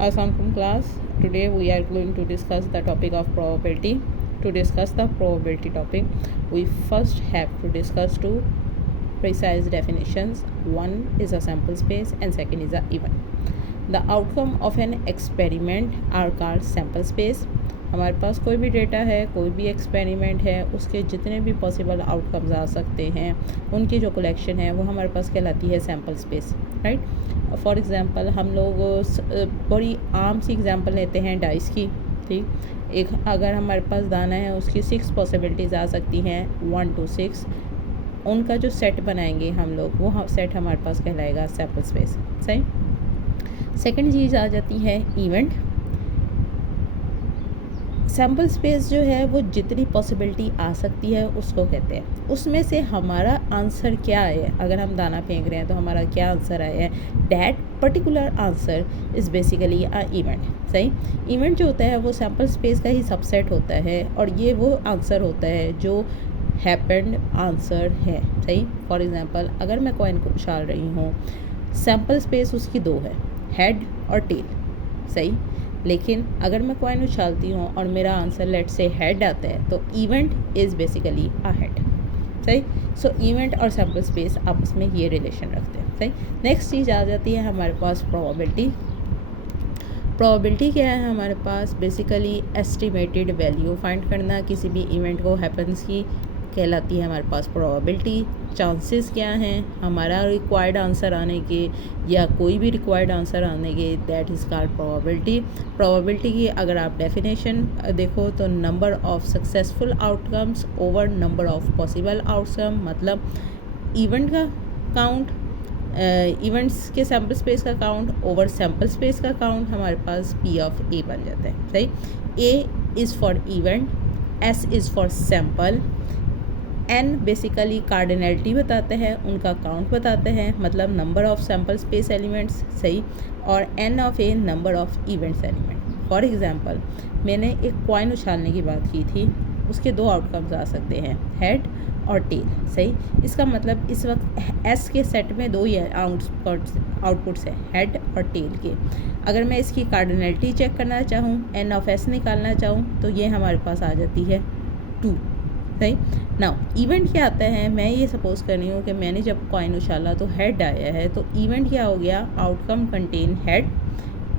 Assalamualaikum class. Today we are going to discuss the topic of probability. To discuss the probability topic, we first have to discuss two precise definitions. One is a sample space and second is a event. The outcome of an experiment are called sample space. हमारे पास कोई भी data है, कोई भी experiment है, उसके जितने भी पॉसिबल आउटकम्स आ सकते हैं, उनकी जो कलेक्शन है वो हमारे पास कहलाती है sample space, right. For example हम लोग बड़ी आम सी एग्ज़ाम्पल लेते हैं डाइस की, ठीक. एक अगर हमारे पास दाना है उसकी 6 पॉसिबिलिटीज़ आ सकती हैं, 1 to 6. उनका जो सेट बनाएंगे हम लोग, वो सेट हमारे पास कहलाएगा सैम्पल स्पेस, सही. सेकेंड चीज़ आ जाती है इवेंट. सैम्पल स्पेस जो है वो जितनी पॉसिबिलिटी आ सकती है उसको कहते हैं. उसमें से हमारा आंसर क्या है, अगर हम दाना फेंक रहे हैं तो हमारा क्या आंसर आया है, that particular answer is basically a event, सही. इवेंट जो होता है वो सैम्पल स्पेस का ही सबसेट होता है और ये वो आंसर होता है जो हैपेंड आंसर है, सही. फॉर एग्ज़ाम्पल अगर मैं कॉइन को उछाल रही हूँ, सैम्पल स्पेस उसकी 2 है, हेड और टेल, सही. लेकिन अगर मैं कॉइन उछालती हूँ और मेरा आंसर लेट से हेड आता है तो event is basically a head, सही. सो इवेंट और सैम्पल स्पेस आपस में ये रिलेशन रखते हैं, सही. नेक्स्ट चीज़ आ जाती है हमारे पास प्रोबेबिलिटी. प्रोबेबिलिटी क्या है हमारे पास, बेसिकली एस्टिमेटेड वैल्यू फाइंड करना किसी भी इवेंट को हैपन्स की कहलाती है हमारे पास प्रोबेबिलिटी. चांसेस क्या हैं हमारा रिक्वायर्ड आंसर आने के या कोई भी रिक्वायर्ड आंसर आने के, that is called probability. Probability की अगर आप डेफिनेशन देखो तो number of successful outcomes over number of possible outcome, मतलब इवेंट का काउंट, इवेंट्स के सैम्पल स्पेस का काउंट ओवर सैम्पल स्पेस का काउंट, हमारे पास P ऑफ A बन जाता है, सही. A is for event, S is for sample, N basically cardinality बताते हैं, उनका काउंट बताते हैं, मतलब number of sample space elements, सही. और N of A number of events element. For example मैंने एक कॉइन उछालने की बात की थी, उसके 2 आउटकम्स आ सकते हैं, हेड और टेल, सही. इसका मतलब इस वक्त S के सेट में 2 ही आउटपुट्स हैं, हेड और टेल के. अगर मैं इसकी कार्डिनलिटी चेक करना चाहूँ, N ऑफ S निकालना चाहूँ, तो ये हमारे पास आ जाती है 2, सही. नाउ इवेंट क्या आता है, मैं ये सपोज कर रही हूँ कि मैंने जब कॉइन उछाला तो हेड आया है, तो इवेंट क्या हो गया, outcome contain head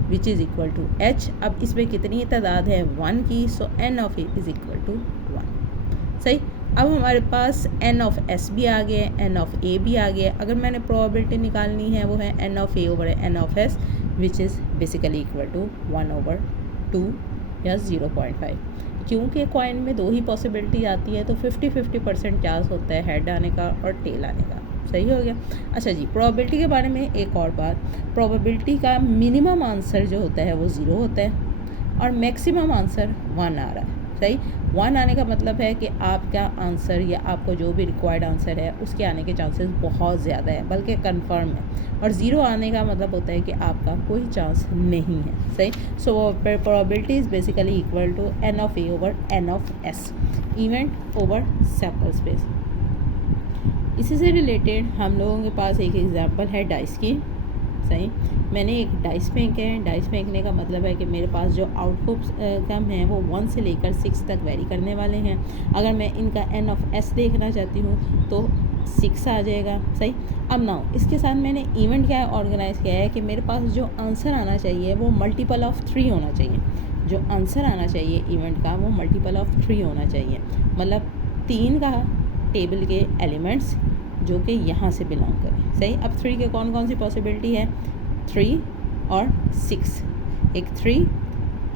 which is equal to H. अब इसमें कितनी तादाद है, 1 की, so N of A is equal to 1, सही. अब हमारे पास N ऑफ S भी आ गया, N ऑफ A भी आ गया. अगर मैंने प्रोबेबिलिटी निकालनी है वो है N of A over N of S which is basically equal to 1/2 या 0.5. क्योंकि कॉइन में 2 ही पॉसिबिलिटी आती है तो 50-50% चांस होता है हेड आने का और टेल आने का, सही हो गया. अच्छा जी, प्रोबेबिलिटी के बारे में एक और बात, प्रोबेबिलिटी का मिनिमम आंसर जो होता है वो 0 होता है और मैक्सिमम आंसर 1 आ रहा है, सही. 1 आने का मतलब है कि आपका आंसर या आपको जो भी रिक्वायर्ड आंसर है उसके आने के चांसेस बहुत ज़्यादा है, बल्कि कंफर्म है. और 0 आने का मतलब होता है कि आपका कोई चांस नहीं है, सही. So probability is basically equal to N of A over N of S, event over sample space. इसी से रिलेटेड हम लोगों के पास एक एग्जांपल है डाइस की, सही. मैंने एक डाइस फेंके हैं. डाइस फेंकने का मतलब है कि मेरे पास जो आउटपुट हैं वो 1 से लेकर 6 तक वेरी करने वाले हैं. अगर मैं इनका N ऑफ S देखना चाहती हूँ तो 6 आ जाएगा, सही. अब नाउ इसके साथ मैंने इवेंट क्या ऑर्गेनाइज़ किया है कि मेरे पास जो आंसर आना चाहिए वो मल्टीपल ऑफ 3 होना चाहिए. जो आंसर आना चाहिए इवेंट का वो मल्टीपल ऑफ 3 होना चाहिए, मतलब 3 का टेबल के एलिमेंट्स जो कि यहाँ से बिलोंग करें, सही. अब 3 के कौन कौन सी पॉसिबिलिटी है, 3 और 6, एक 3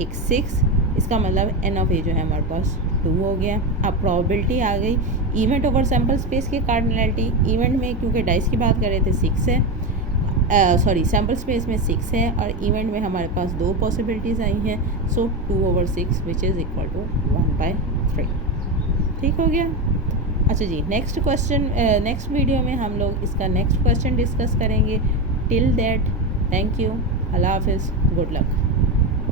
एक 6, इसका मतलब N ऑफ A जो है हमारे पास 2 हो गया. अब प्रोबेबिलिटी आ गई इवेंट ओवर सैम्पल स्पेस की कार्डिनलिटी. इवेंट में क्योंकि डाइस की बात कर रहे थे 6 है, सैम्पल स्पेस में 6 है और इवेंट में हमारे पास 2 पॉसिबिलिटीज़ आई हैं, सो 2/6 विच इज़ इक्वल टू 1/3, ठीक हो गया. अच्छा जी, नेक्स्ट क्वेश्चन, नेक्स्ट वीडियो में हम लोग इसका नेक्स्ट क्वेश्चन डिस्कस करेंगे. टिल दैट थैंक यू, अल्लाह हाफिज़, गुड लक.